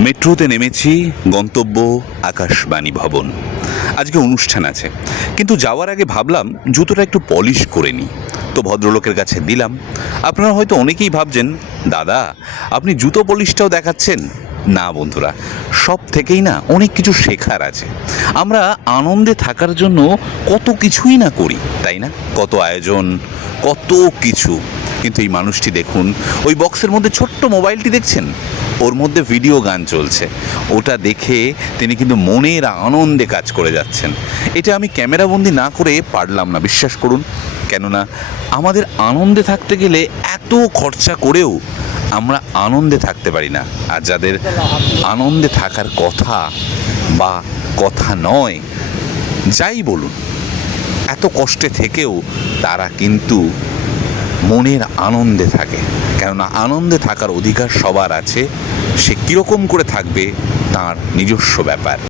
মেট্রোতে নেমেছি, গন্তব্য আকাশবাণী ভবন। আজকে অনুষ্ঠান আছে। কিন্তু যাওয়ার আগে ভাবলাম, জুতোটা একটু পলিশ করে নিই। তো ভদ্রলোকের কাছে দিলাম। আপনারা হয়তো অনেকেই ভাবছেন, দাদা, আপনি জুতো পলিশটাও দেখাচ্ছেন? না, বন্ধুরা, সব থেকেই না অনেক কিছু শেখার আছে। আমরা আনন্দে থাকার জন্য কত কিছুই না করি, তাই না? কত আয়োজন, কত কিছু। কিন্তু এই মানুষটি দেখুন, ওই বক্সের মধ্যে ছোট্ট মোবাইলটি দেখছেন? ওর মধ্যে ভিডিও গান চলছে। ওটা দেখে তিনি কিন্তু মনের আনন্দে কাজ করে যাচ্ছেন। এটা আমি ক্যামেরাবন্দি না করে পারলাম না, বিশ্বাস করুন। কেননা আমাদের আনন্দে থাকতে গেলে এত খরচা করেও আমরা আনন্দে থাকতে পারি না। আর যাদের আনন্দে থাকার কথা বা কথা নয়, যাই বলুন, এত কষ্টে থেকেও তারা কিন্তু মনের আনন্দে থাকে। কেননা আনন্দে থাকার অধিকার সবার আছে। সে কীরকম করে থাকবে, তার নিজস্ব ব্যাপার।